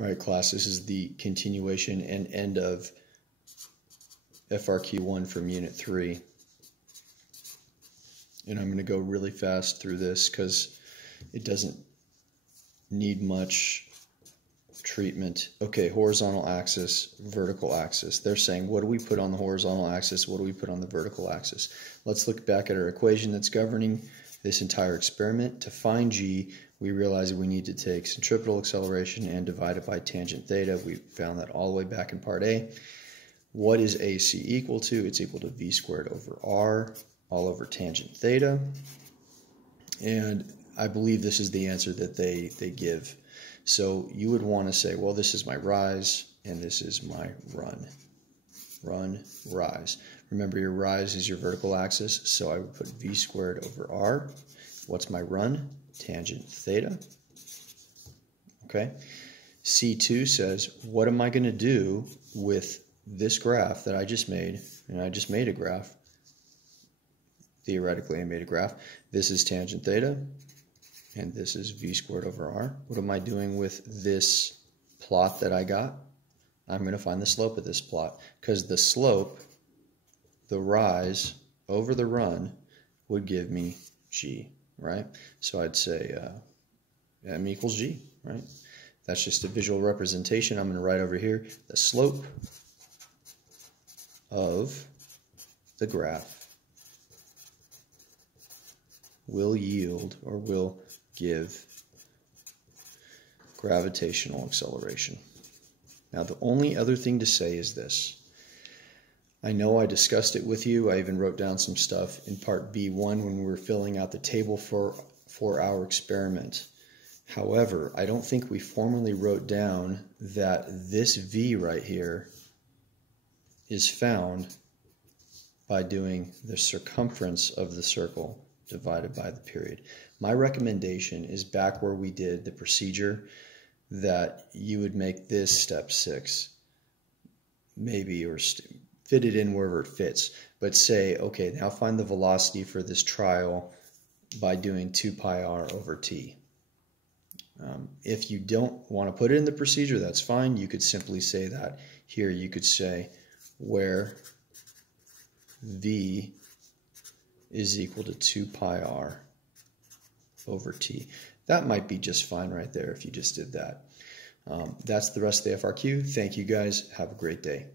All right, class, this is the continuation and end of FRQ1 from Unit 3. And I'm going to go really fast through this because it doesn't need much treatment. Okay, horizontal axis, vertical axis. They're saying, what do we put on the horizontal axis? What do we put on the vertical axis? Let's look back at our equation that's governing this entire experiment. To find g, we realize that we need to take centripetal acceleration and divide it by tangent theta. We found that all the way back in part A. What is AC equal to? It's equal to v squared over r, all over tangent theta. And I believe this is the answer that they give. So you would want to say, well, this is my rise, and this is my run. Run, rise. Remember, your rise is your vertical axis, so I would put v squared over r. What's my run? Tangent theta. Okay. C2 says, what am I going to do with this graph that I just made? And I just made a graph. Theoretically, I made a graph. This is tangent theta, and this is v squared over r. What am I doing with this plot that I got? I'm going to find the slope of this plot, because the slope, the rise over the run, would give me g, right? So I'd say m equals g, right? That's just a visual representation. I'm going to write over here the slope of the graph will yield or will give gravitational acceleration. Now, the only other thing to say is this. I know I discussed it with you. I even wrote down some stuff in part B1 when we were filling out the table for our experiment. However, I don't think we formally wrote down that this V right here is found by doing the circumference of the circle divided by the period. My recommendation is back where we did the procedure that you would make this step 6, maybe, or fit it in wherever it fits, but say, okay, now find the velocity for this trial by doing 2 pi r over t. If you don't want to put it in the procedure, that's fine. You could simply say that here. You could say where v is equal to 2 pi r over t. That might be just fine right there if you just did that. That's the rest of the FRQ. Thank you guys. Have a great day.